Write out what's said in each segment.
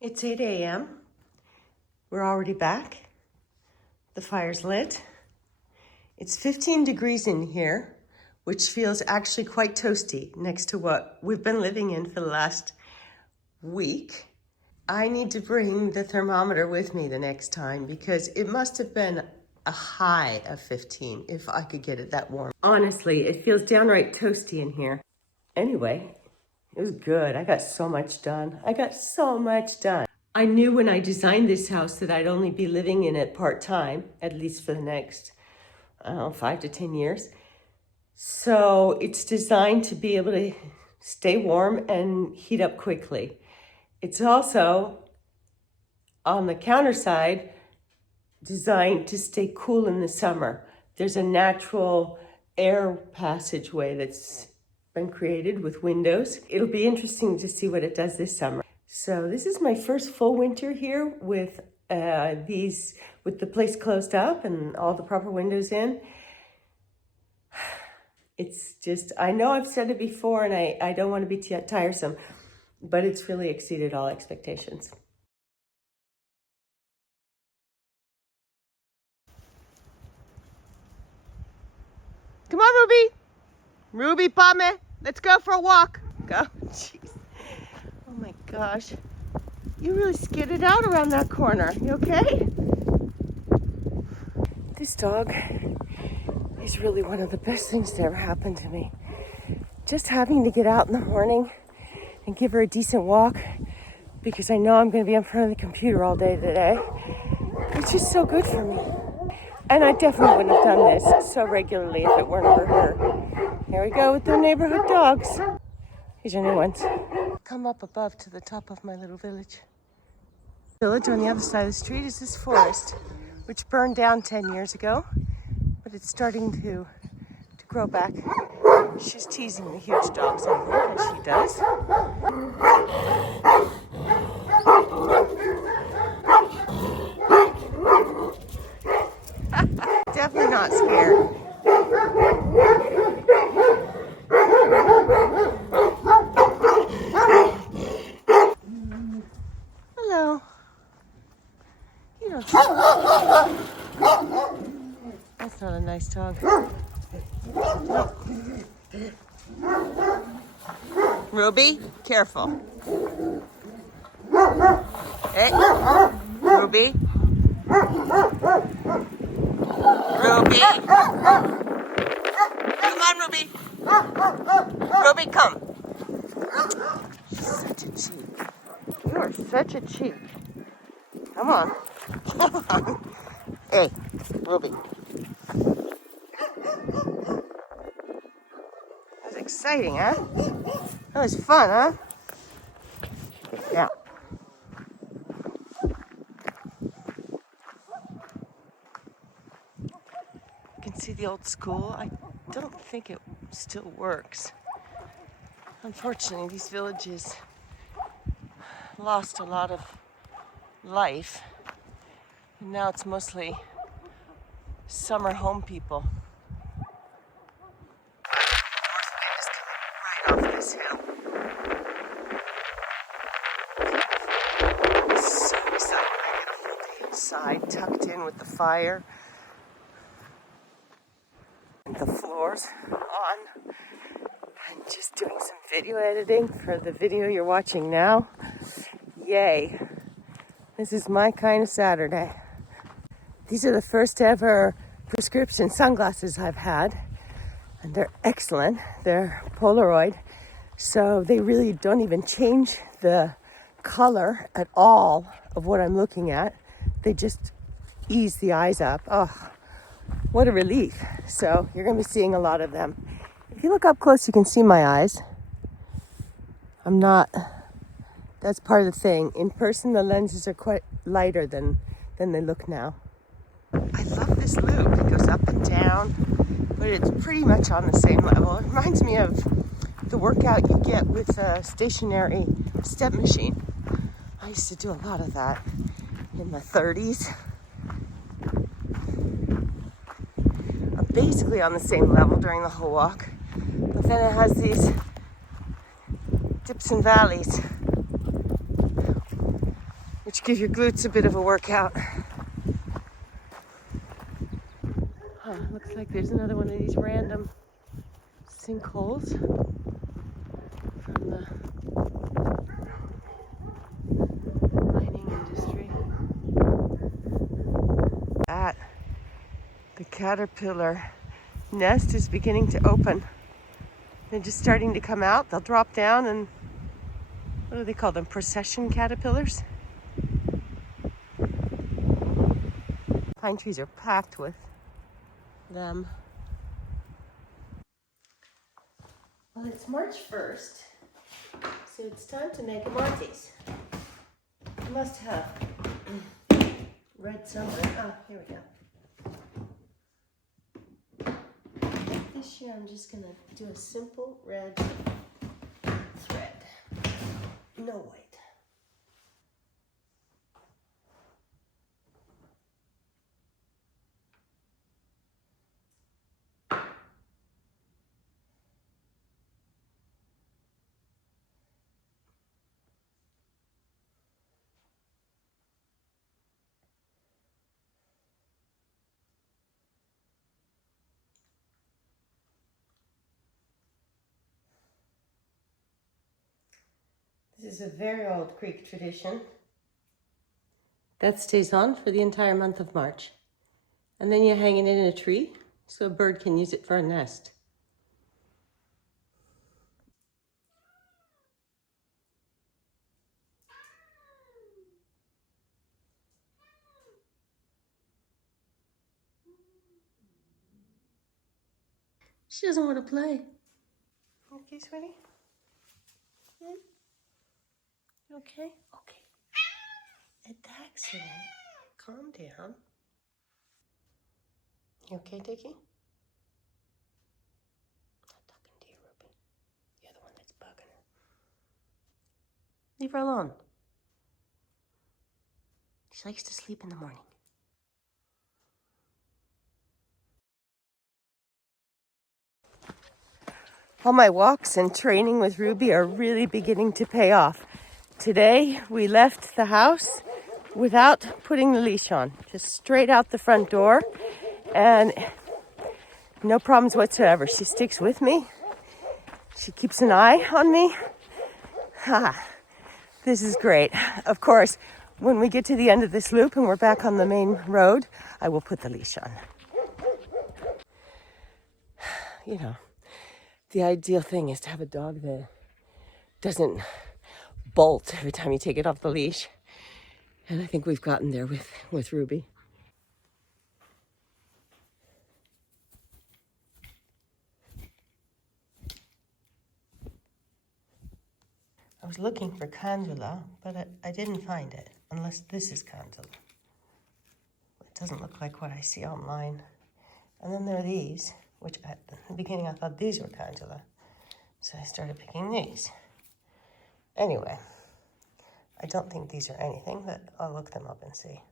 It's 8 a.m. We're already back. The fire's lit. It's 15 degrees in here, which feels actually quite toasty next to what we've been living in for the last week. I need to bring the thermometer with me the next time because it must have been a high of 15 if I could get it that warm. Honestly, it feels downright toasty in here. Anyway, it was good. I got so much done. I knew when I designed this house that I'd only be living in it part-time, at least for the next, 5 to 10 years. So it's designed to be able to stay warm and heat up quickly. It's also, on the counter side, designed to stay cool in the summer. There's a natural air passageway that's been created with windows. It'll be interesting to see what it does this summer. So this is my first full winter here with the place closed up and all the proper windows in. It's just, I know I've said it before and I don't want to be tiresome, but it's really exceeded all expectations. Come on, Ruby. Ruby, Pame, let's go for a walk. Go. Jeez. Oh my gosh. You really skidded out around that corner. You okay? This dog is really one of the best things that ever happened to me. Just having to get out in the morning and give her a decent walk because I know I'm going to be in front of the computer all day today. It's just so good for me. And I definitely wouldn't have done this so regularly if it weren't for her. Here we go with the neighborhood dogs. These are new ones. Come up above to the top of my little village. Village on the other side of the street is this forest, which burned down 10 years ago, but it's starting to grow back. She's teasing the huge dogs, I think, as she does. Definitely not scared. Hello. You don't. That's not a nice dog. No. Ruby, careful. Hey, Ruby. Ruby. Come on, Ruby. Ruby, come. She's such a cheek. You are such a cheek. Come on. Come on. Hey, Ruby. That was exciting, huh? That was fun, huh? Yeah. You can see the old school. I don't think it still works. Unfortunately, these villages lost a lot of life. And now it's mostly summer home people. North wind is coming right off this hill. I'm so excited I get a full day inside, tucked in with the fire. And the floors on. I'm just doing some video editing for the video you're watching now. Yay. This is my kind of Saturday. These are the first ever prescription sunglasses I've had, and they're excellent. They're Polaroid, so they really don't even change the color at all of what I'm looking at. They just ease the eyes up. Oh, what a relief. So you're going to be seeing a lot of them. If you look up close, you can see my eyes. That's part of the thing. In person, the lenses are quite lighter than they look now. I love this loop. It goes up and down, but it's pretty much on the same level. It reminds me of the workout you get with a stationary step machine. I used to do a lot of that in my 30s. I'm basically on the same level during the whole walk, but then it has these dips and valleys. give your glutes a bit of a workout. Huh, looks like there's another one of these random sinkholes from the mining industry. The caterpillar nest is beginning to open. They're just starting to come out. They'll drop down and, what do they call them? Procession caterpillars? Pine trees are packed with them. Well, it's March 1st, so it's time to make a Martie's. I must have red somewhere. Oh, here we go. This year I'm just gonna do a simple red thread. No white. This is a very old Creek tradition. That stays on for the entire month of March. And then you hang it in a tree so a bird can use it for a nest. She doesn't want to play. Okay, sweetie? Okay? Okay. Attacks her. Calm down. You okay, Dickie? I'm talking to you, Ruby. You're the one that's bugging her. Leave her alone. She likes to sleep in the morning. All my walks and training with Ruby are really beginning to pay off. Today, we left the house without putting the leash on, just straight out the front door, and no problems whatsoever. She sticks with me. She keeps an eye on me. This is great. Of course, when we get to the end of this loop and we're back on the main road, I will put the leash on. You know, the ideal thing is to have a dog that doesn't bolt every time you take it off the leash. And I think we've gotten there with Ruby. I was looking for candula, but I didn't find it, unless this is candula. It doesn't look like what I see online. And then there are these, which at the beginning I thought these were candula. So I started picking these. Anyway, I don't think these are anything, but I'll look them up and see.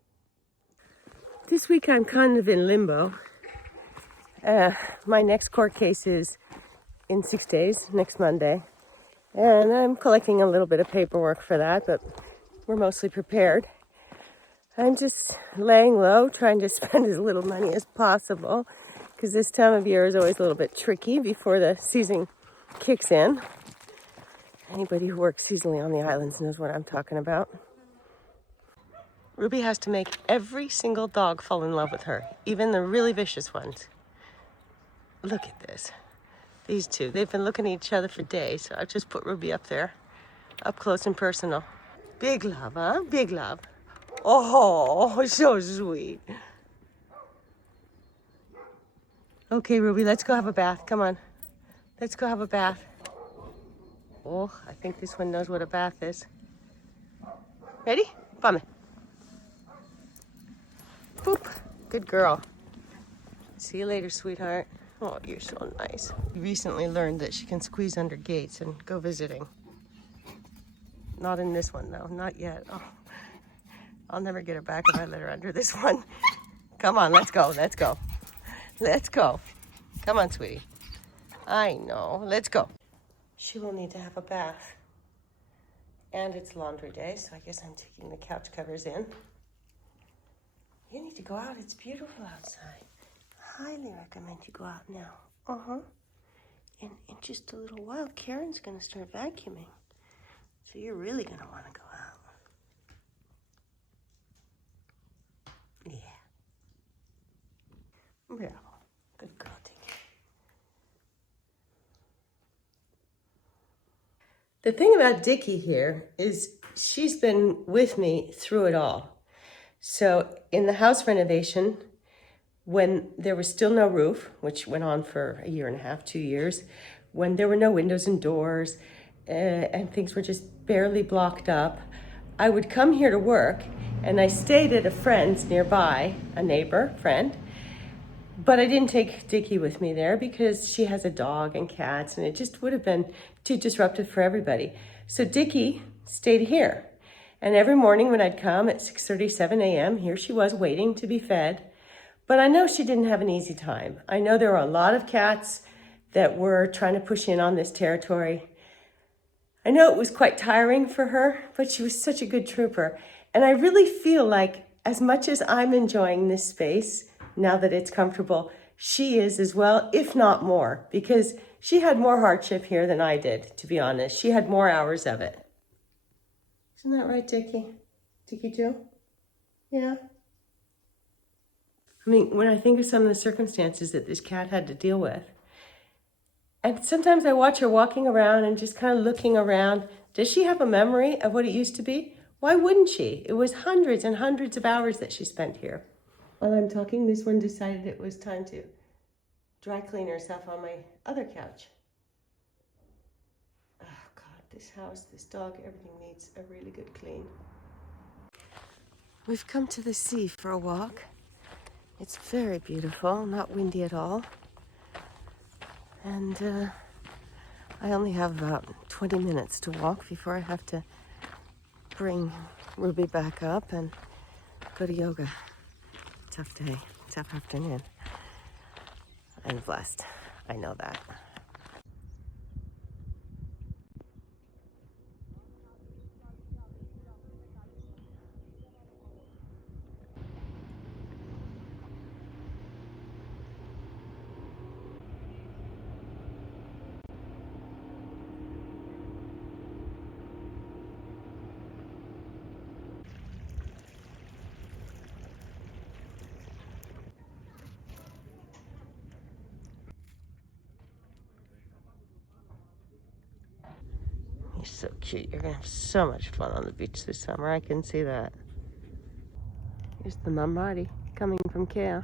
This week I'm kind of in limbo. My next court case is in 6 days, next Monday. And I'm collecting a little bit of paperwork for that, but we're mostly prepared. I'm just laying low, trying to spend as little money as possible, because this time of year is always a little bit tricky before the season kicks in. Anybody who works seasonally on the islands knows what I'm talking about. Ruby has to make every single dog fall in love with her, even the really vicious ones. Look at this. These two, they've been looking at each other for days, so I've just put Ruby up there, up close and personal. Big love, huh? Big love. Oh, so sweet. Okay, Ruby, let's go have a bath. Come on. Let's go have a bath. Oh, I think this one knows what a bath is. Ready? Vamos. Boop. Good girl. See you later, sweetheart. Oh, you're so nice. We recently learned that she can squeeze under gates and go visiting. Not in this one, though. Not yet. Oh, I'll never get her back if I let her under this one. Come on, let's go. Let's go. Let's go. Come on, sweetie. I know. Let's go. She will need to have a bath. And it's laundry day, so I guess I'm taking the couch covers in. You need to go out. It's beautiful outside. Highly recommend you go out now. Uh-huh. In just a little while, Karen's going to start vacuuming. So you're really going to want to go out. Yeah. Bravo. Good girl, Dickie. The thing about Dickie here is she's been with me through it all. So in the house renovation, when there was still no roof, which went on for a year and a half, 2 years, when there were no windows and doors and things were just barely blocked up, I would come here to work, and I stayed at a friend's nearby, a neighbor friend, but I didn't take Dickie with me there because she has a dog and cats, and it just would have been too disruptive for everybody. So Dickie stayed here. And every morning when I'd come at 6:30, 7 a.m., here she was waiting to be fed. But I know she didn't have an easy time. I know there were a lot of cats that were trying to push in on this territory. I know it was quite tiring for her, but she was such a good trooper. And I really feel like as much as I'm enjoying this space, now that it's comfortable, she is as well, if not more, because she had more hardship here than I did, to be honest. She had more hours of it. Isn't that right, Dickie? Dickie Joe? Yeah. I mean, when I think of some of the circumstances that this cat had to deal with, and sometimes I watch her walking around and just kind of looking around. Does she have a memory of what it used to be? Why wouldn't she? It was hundreds and hundreds of hours that she spent here. While I'm talking, this one decided it was time to dry clean herself on my other couch. This house, this dog, everything needs a really good clean. We've come to the sea for a walk. It's very beautiful, not windy at all. And I only have about 20 minutes to walk before I have to bring Ruby back up and go to yoga. Tough day, tough afternoon. I'm blessed, I know that. You're so cute. You're going to have so much fun on the beach this summer. I can see that. Here's the Marcie coming from Kea.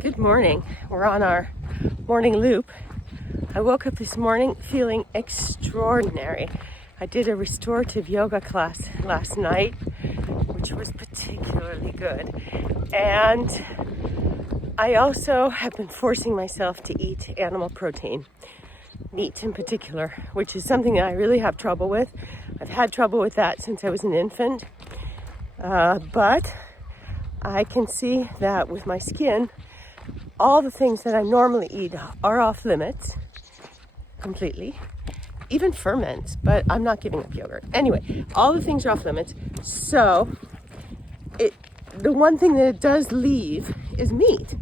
Good morning. We're on our morning loop. I woke up this morning feeling extraordinary. I did a restorative yoga class last night, which was particularly good. And I also have been forcing myself to eat animal protein, meat in particular, which is something that I really have trouble with. I've had trouble with that since I was an infant. But I can see that with my skin, all the things that I normally eat are off limits completely. Even ferments, but I'm not giving up yogurt. Anyway, all the things are off limits. So the one thing that it does leave is meat.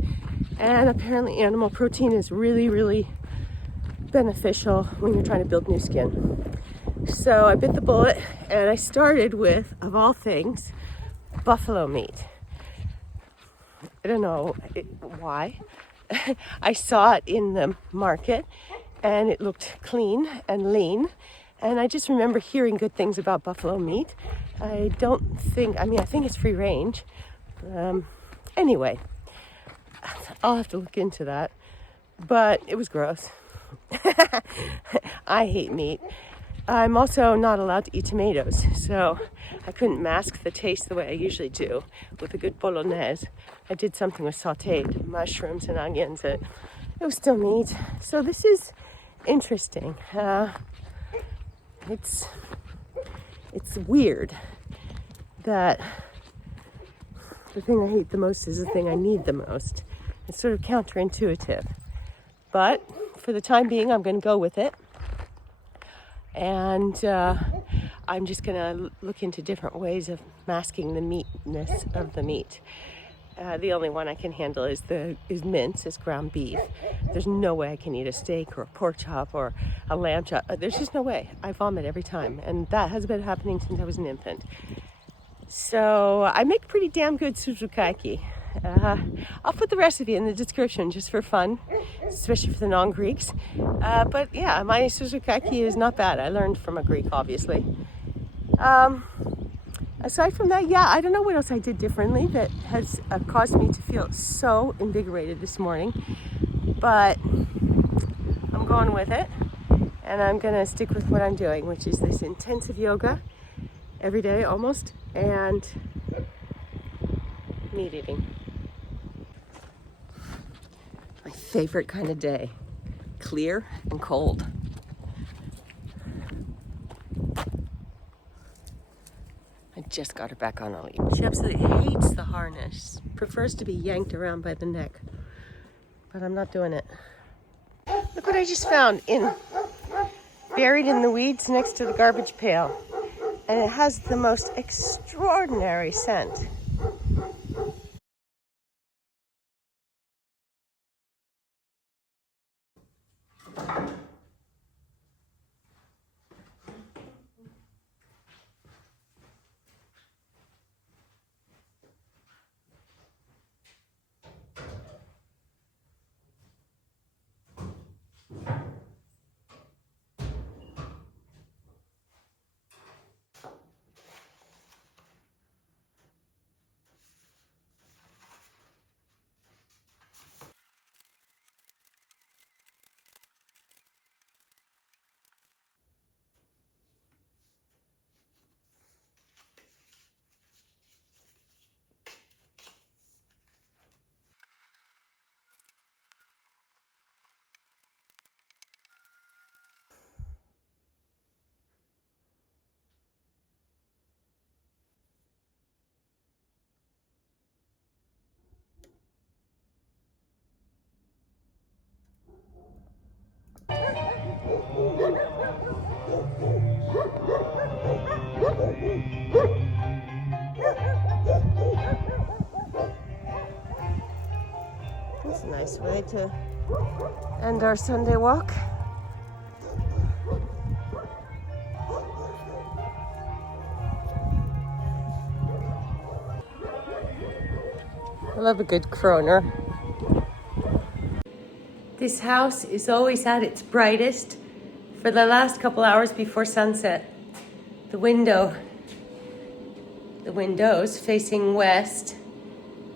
And apparently animal protein is really, really beneficial when you're trying to build new skin. So I bit the bullet and I started with, of all things, buffalo meat. I don't know why. I saw it in the market and it looked clean and lean. And I just remember hearing good things about buffalo meat. I think it's free range. Anyway, I'll have to look into that. But it was gross. I hate meat. I'm also not allowed to eat tomatoes, so I couldn't mask the taste the way I usually do with a good bolognese. I did something with sauteed mushrooms and onions. It was still meat. So this is interesting. It's weird that the thing I hate the most is the thing I need the most. It's sort of counterintuitive. But for the time being, I'm going to go with it. And I'm just going to look into different ways of masking the meatness of the meat. The only one I can handle is mince, is ground beef. There's no way I can eat a steak or a pork chop or a lamb chop. There's just no way. I vomit every time. And that has been happening since I was an infant. So I make pretty damn good Soutzoukakia. I'll put the recipe in the description just for fun, especially for the non-Greeks. But yeah, my Soutzoukakia is not bad. I learned from a Greek, obviously. Aside from that, yeah, I don't know what else I did differently that has caused me to feel so invigorated this morning. But I'm going with it, and I'm going to stick with what I'm doing, which is this intensive yoga every day almost, and meat eating. My favorite kind of day, clear and cold. I just got her back on a lead. She absolutely hates the harness, prefers to be yanked around by the neck, but I'm not doing it. Look what I just found buried in the weeds next to the garbage pail. And it has the most extraordinary scent. That's a nice way to end our Sunday walk. I love a good kroner. This house is always at its brightest for the last couple hours before sunset. The windows facing west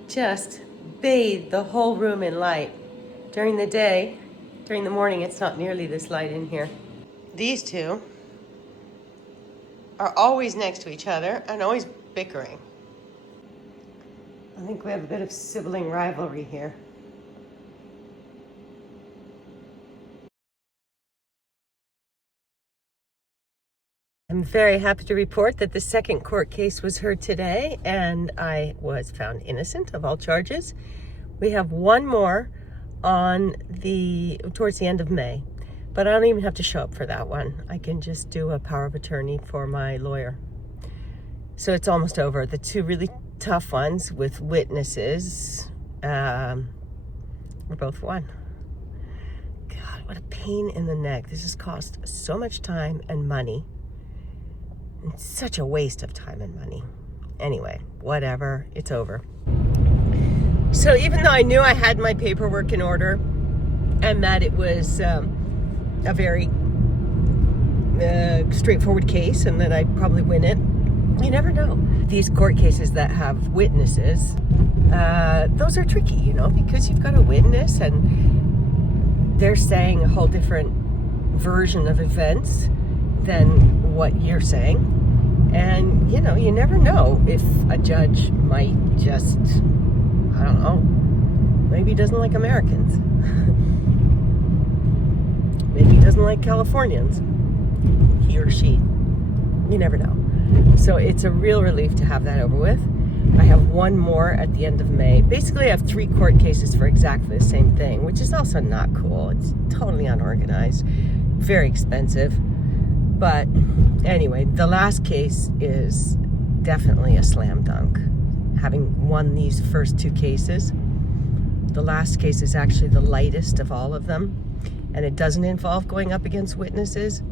just bathe the whole room in light. During the morning, it's not nearly this light in here. These two are always next to each other and always bickering. I think we have a bit of sibling rivalry here. I'm very happy to report that the second court case was heard today and I was found innocent of all charges. We have one more towards the end of May. But I don't even have to show up for that one. I can just do a power of attorney for my lawyer. So it's almost over. The two really tough ones with witnesses, we're both won. God, what a pain in the neck. This has cost so much time and money. It's such a waste of time and money. Anyway, whatever, it's over. So even though I knew I had my paperwork in order and that it was a very straightforward case and that I'd probably win it, you never know. These court cases that have witnesses, those are tricky, you know, because you've got a witness and they're saying a whole different version of events than what you're saying. And, you know, you never know if a judge might just, I don't know, maybe he doesn't like Americans. Maybe he doesn't like Californians. He or she. You never know. So it's a real relief to have that over with. I have one more at the end of May. Basically, I have 3 court cases for exactly the same thing, which is also not cool. It's totally unorganized, very expensive. But anyway, the last case is definitely a slam dunk. Having won these first 2 cases, the last case is actually the lightest of all of them, and it doesn't involve going up against witnesses,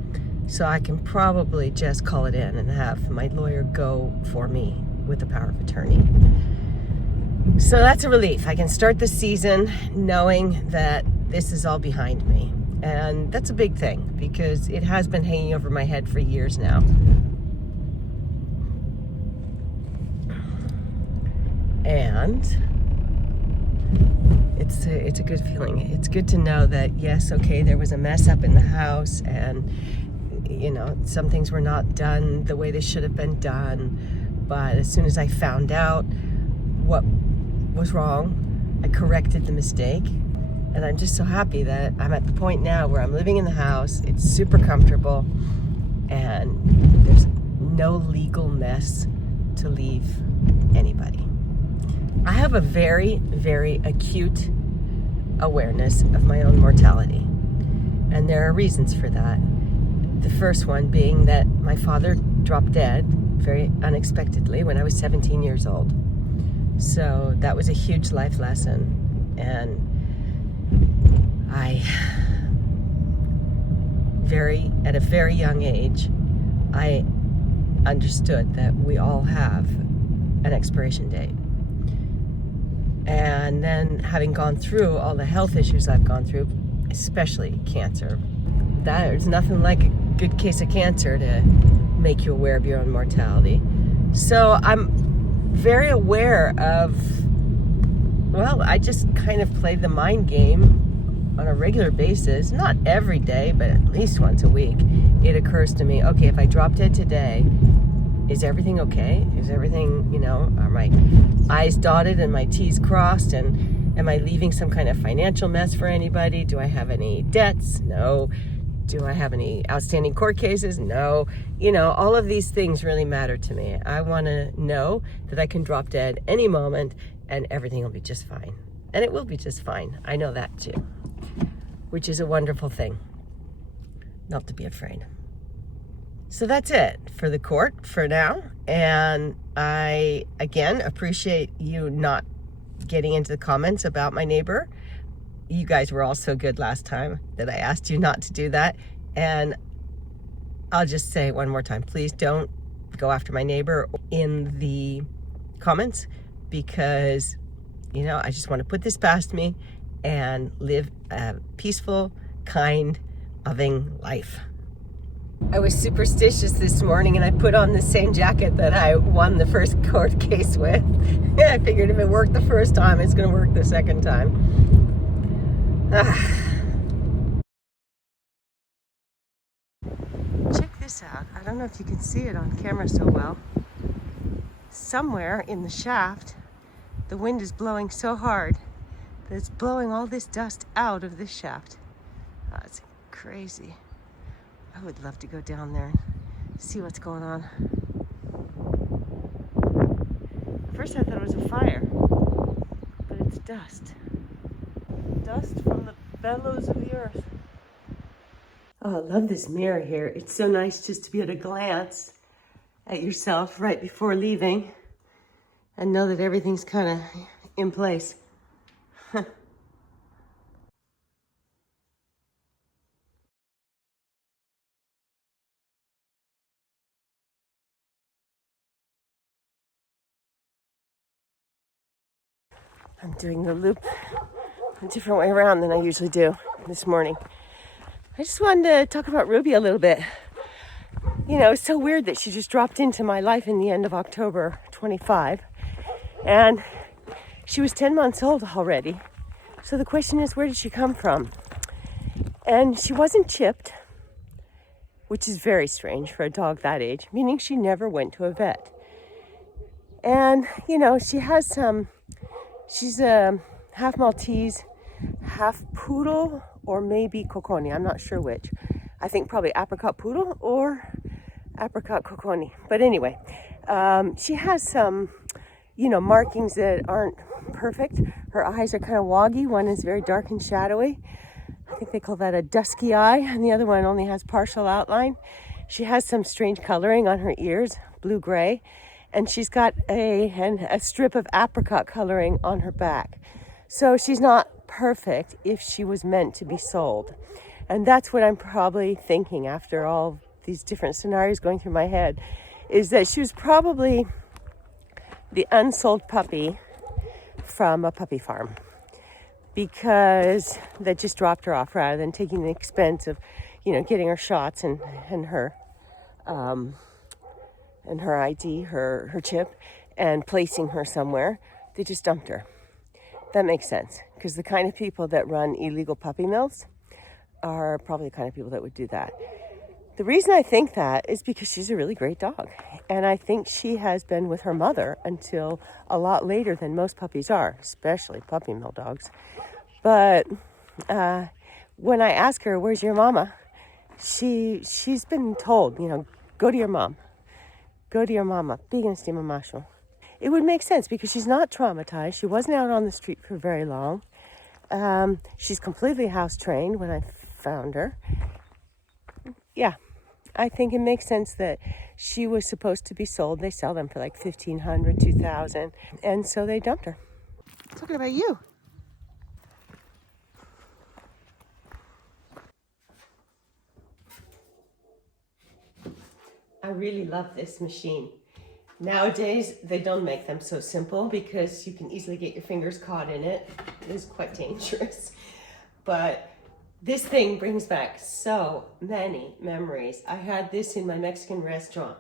so I can probably just call it in and have my lawyer go for me with the power of attorney. So that's a relief. I can start the season knowing that this is all behind me. And that's a big thing because it has been hanging over my head for years now. And it's a good feeling. It's good to know that, yes, okay, there was a mess up in the house and, you know, some things were not done the way they should have been done. But as soon as I found out what was wrong, I corrected the mistake. And I'm just so happy that I'm at the point now where I'm living in the house. It's super comfortable and there's no legal mess to leave anybody. I have a very, very acute awareness of my own mortality. And there are reasons for that. The first one being that my father dropped dead very unexpectedly when I was 17 years old. So that was a huge life lesson. And at a very young age, I understood that we all have an expiration date. And then having gone through all the health issues I've gone through, especially cancer, there's nothing like a good case of cancer to make you aware of your own mortality. So I'm very aware of, well, I just kind of play the mind game on a regular basis, not every day, but at least once a week. It occurs to me, okay, if I drop dead today, is everything okay? Is everything, you know, are my I's dotted and my T's crossed? And am I leaving some kind of financial mess for anybody? Do I have any debts? No. Do I have any outstanding court cases? No. You know, all of these things really matter to me. I want to know that I can drop dead any moment and everything will be just fine. And it will be just fine. I know that too, which is a wonderful thing, not to be afraid. So that's it for the court for now. And I, again, appreciate you not getting into the comments about my neighbor. You guys were all so good last time that I asked you not to do that. And I'll just say one more time, please don't go after my neighbor in the comments because, you know, I just want to put this past me and live a peaceful, kind, loving life. I was superstitious this morning and I put on the same jacket that I won the first court case with. I figured if it worked the first time, it's going to work the second time. Check this out. I don't know if you can see it on camera so well. Somewhere in the shaft, the wind is blowing so hard that it's blowing all this dust out of this shaft. Oh, it's crazy. I would love to go down there and see what's going on. At first I thought it was a fire, but it's dust. dust from the bellows of the earth. Oh, I love this mirror here. It's so nice just to be able to glance at yourself right before leaving and know that everything's kind of in place. I'm doing the loop a different way around than I usually do this morning. I just wanted to talk about Ruby a little bit. You know, it's so weird that she just dropped into my life in the end of October 25. And she was 10 months old already. So the question is, where did she come from? And she wasn't chipped, which is very strange for a dog that age, meaning she never went to a vet. And, you know, she has she's a half Maltese, half poodle, or maybe Coconi. I'm not sure which. I think probably apricot poodle or apricot Coconi. But anyway, she has some, you know, markings that aren't perfect. Her eyes are kind of woggy. One is very dark and shadowy. I think they call that a dusky eye, and the other one only has partial outline. She has some strange coloring on her ears, blue-gray, and she's got a strip of apricot coloring on her back. So she's not perfect if she was meant to be sold. And that's what I'm probably thinking after all these different scenarios going through my head, is that she was probably the unsold puppy from a puppy farm, because that just dropped her off rather than taking the expense of, you know, getting her shots and her ID, her chip, and placing her somewhere. They just dumped her. That makes sense, because the kind of people that run illegal puppy mills are probably the kind of people that would do that. The reason I think that is because she's a really great dog. And I think she has been with her mother until a lot later than most puppies are, especially puppy mill dogs. But when I ask her, where's your mama? She's been told, you know, go to your mom. Go to your mama. Bigyan si mamasyo. It would make sense because she's not traumatized. She wasn't out on the street for very long. She's completely house trained when I found her. Yeah, I think it makes sense that she was supposed to be sold. They sell them for like $1,500, $2,000. And so they dumped her. Talking about you. I really love this machine. Nowadays, they don't make them so simple because you can easily get your fingers caught in it. It is quite dangerous. But this thing brings back so many memories. I had this in my Mexican restaurant,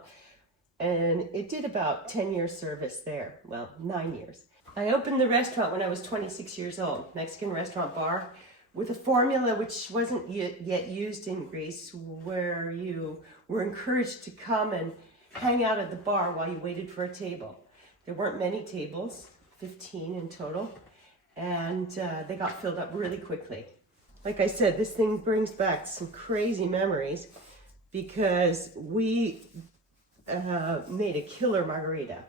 and it did about 10 years service there. Well, 9 years. I opened the restaurant when I was 26 years old, Mexican restaurant bar, with a formula which wasn't yet used in Greece, where you were encouraged to come and hang out at the bar while you waited for a table. There weren't many tables, 15 in total, and they got filled up really quickly. Like I said, this thing brings back some crazy memories because we made a killer margarita,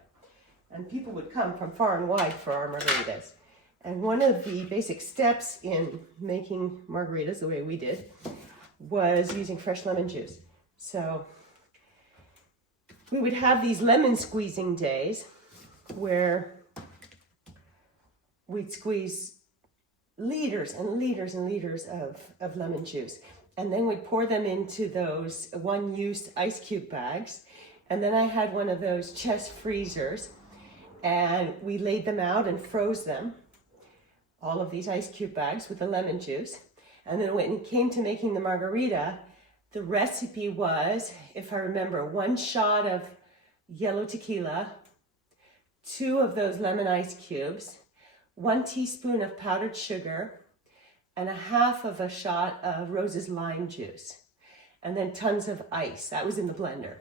and people would come from far and wide for our margaritas. And one of the basic steps in making margaritas the way we did was using fresh lemon juice. So we would have these lemon squeezing days where we'd squeeze liters and liters and liters of lemon juice. And then we'd pour them into those one-use ice cube bags. And then I had one of those chest freezers, and we laid them out and froze them, all of these ice cube bags with the lemon juice. And then when it came to making the margarita, the recipe was, if I remember, 1 shot of yellow tequila, 2 of those lemon ice cubes, 1 teaspoon of powdered sugar, and 1/2 of a shot of Rose's lime juice, and then tons of ice. That was in the blender.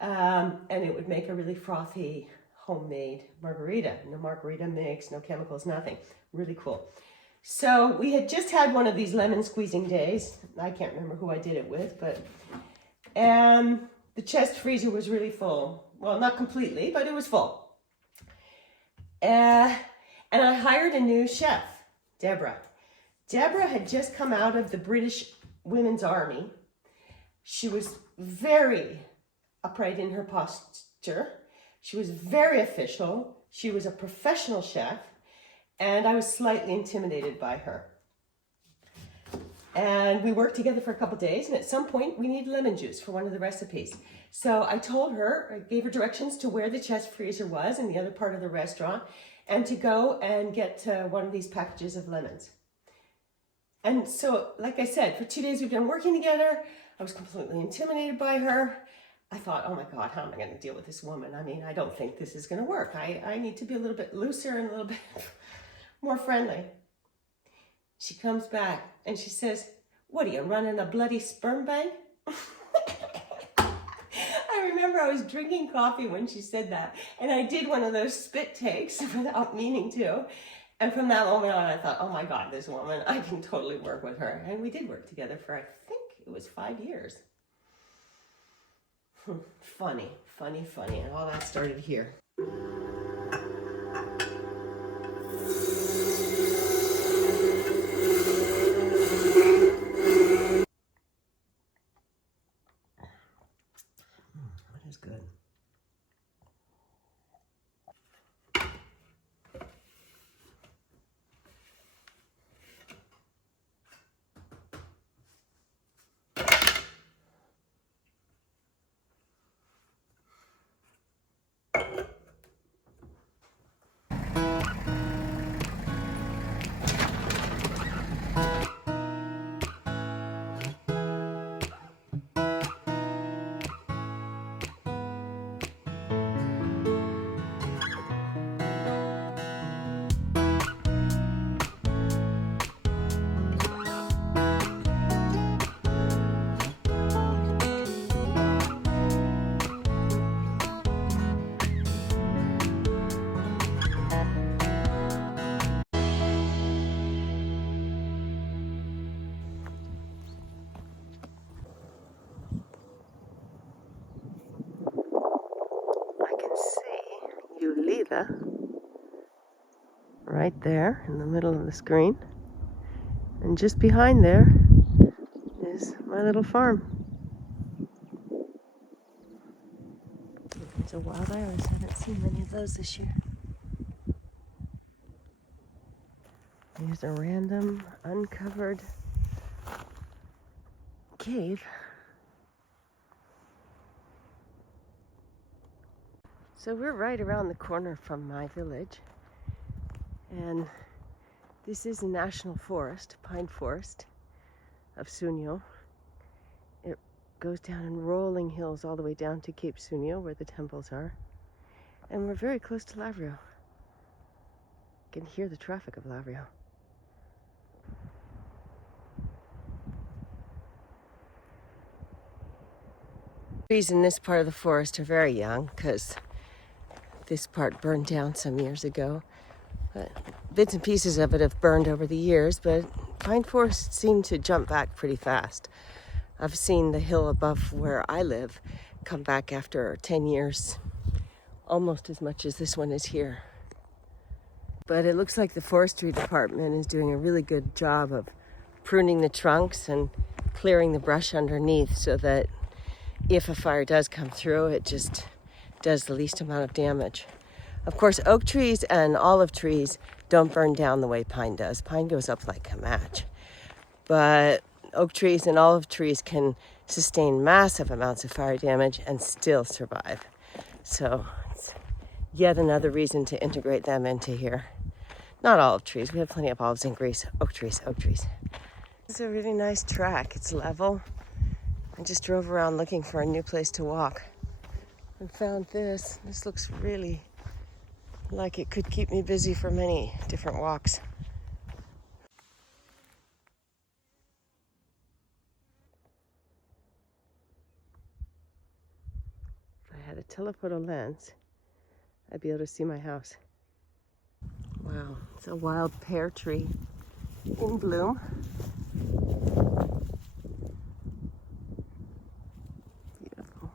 And it would make a really frothy homemade margarita. No margarita mix, no chemicals, nothing. Really cool. So we had just had one of these lemon squeezing days. I can't remember who I did it with, but the chest freezer was really full. Well, not completely, but it was full. And I hired a new chef, Deborah. Deborah had just come out of the British Women's Army. She was very upright in her posture. She was very official. She was a professional chef, and I was slightly intimidated by her. And we worked together for a couple days, and at some point we needed lemon juice for one of the recipes. So I told her, I gave her directions to where the chest freezer was in the other part of the restaurant, and to go and get one of these packages of lemons. And so, like I said, for 2 days we've been working together. I was completely intimidated by her. I thought, oh my God, how am I going to deal with this woman? I mean, I don't think this is going to work. I need to be a little bit looser and a little bit more friendly. She comes back and she says, what are you, running a bloody sperm bank? I remember I was drinking coffee when she said that, and I did one of those spit takes without meaning to. And from that moment on, I thought, oh my God, this woman, I can totally work with her. And we did work together for, I think it was 5 years. Funny, funny, funny. And all that started here. That is good. Right there in the middle of the screen, and just behind there is my little farm. It's a wild iris. I haven't seen many of those this year. Here's a random uncovered cave. So we're right around the corner from my village. And this is a national forest, pine forest of Sunio. It goes down in rolling hills all the way down to Cape Sunio, where the temples are. And we're very close to Lavrio. You can hear the traffic of Lavrio. Trees in this part of the forest are very young because this part burned down some years ago. Bits and pieces of it have burned over the years, but pine forests seem to jump back pretty fast. I've seen the hill above where I live come back after 10 years, almost as much as this one is here. But it looks like the forestry department is doing a really good job of pruning the trunks and clearing the brush underneath so that if a fire does come through, it just does the least amount of damage. Of course, oak trees and olive trees don't burn down the way pine does. Pine goes up like a match. But oak trees and olive trees can sustain massive amounts of fire damage and still survive. So it's yet another reason to integrate them into here. Not olive trees. We have plenty of olives in Greece. Oak trees, oak trees. This is a really nice track. It's level. I just drove around looking for a new place to walk and found this. This looks really like it could keep me busy for many different walks. If I had a telephoto lens, I'd be able to see my house. Wow, it's a wild pear tree in bloom. Beautiful.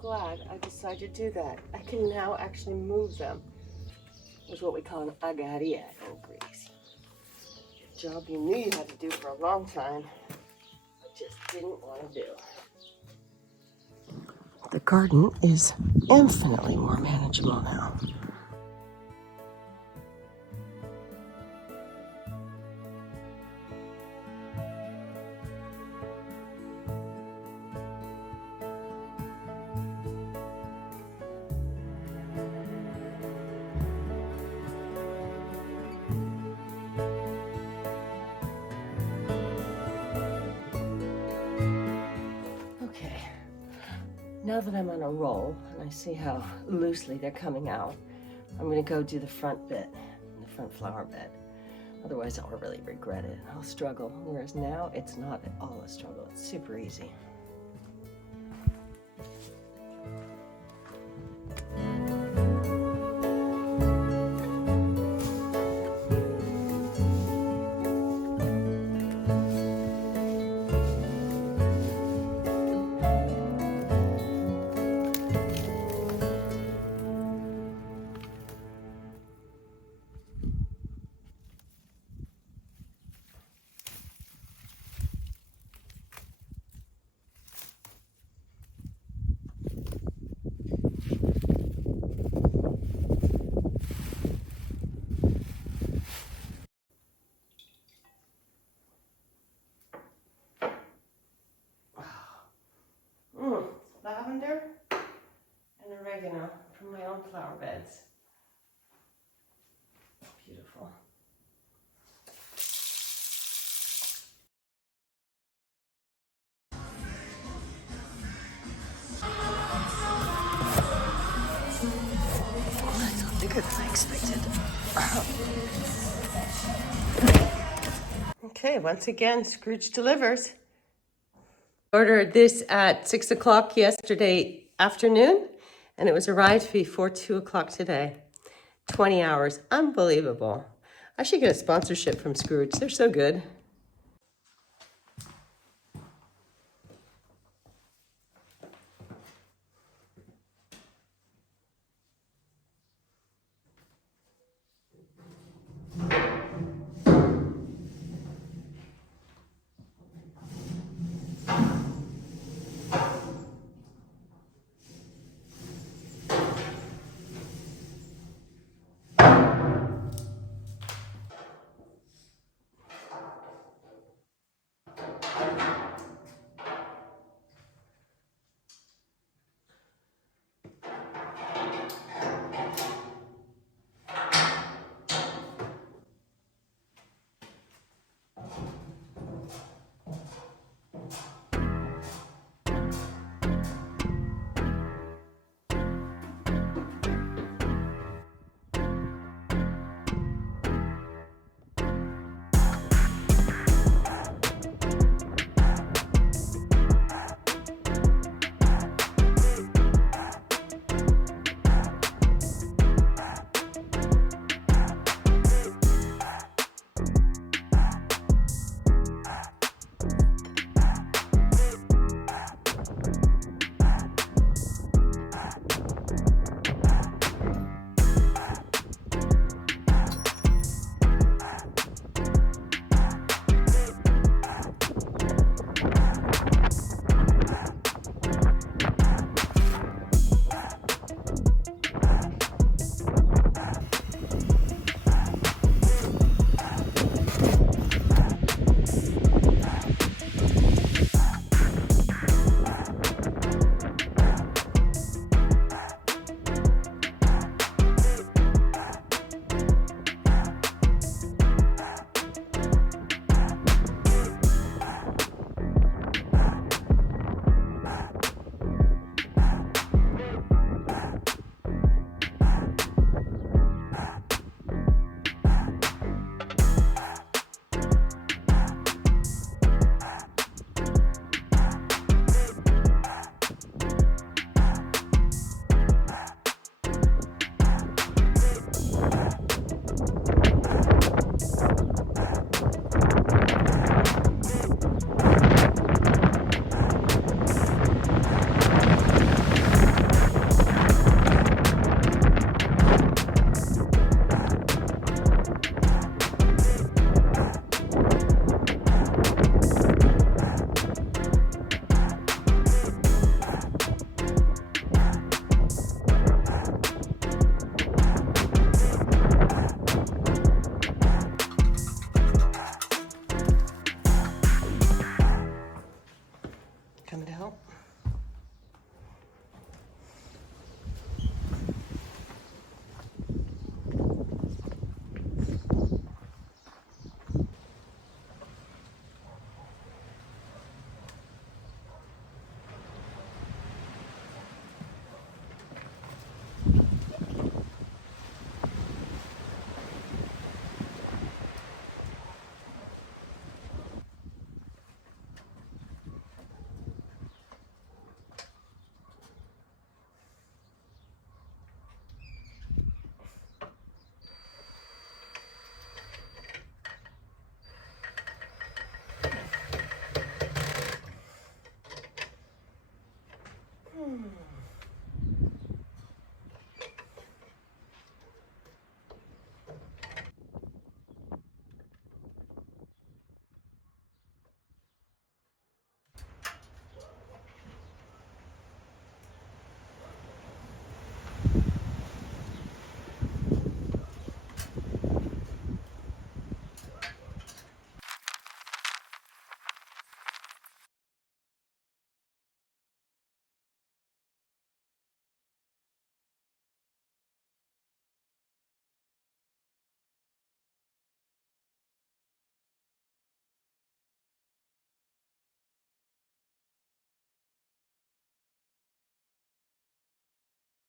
glad I decided to do that. I can now actually move them. It's what we call an agaria in Greece. A job you knew you had to do for a long time, but just didn't want to do. The garden is infinitely more manageable now. Okay, now that I'm on a roll and I see how loosely they're coming out, I'm gonna go do the front bit, the front flower bed. Otherwise I'll really regret it. I'll struggle, whereas now it's not at all a struggle. It's super easy. Lavender and oregano from my own flower beds. Beautiful. That's not bigger than I expected. Okay, once again, Scrooge delivers. Ordered this at 6 o'clock yesterday afternoon, and it was arrived before 2 o'clock today. 20 hours, unbelievable. I should get a sponsorship from Scrooge, they're so good.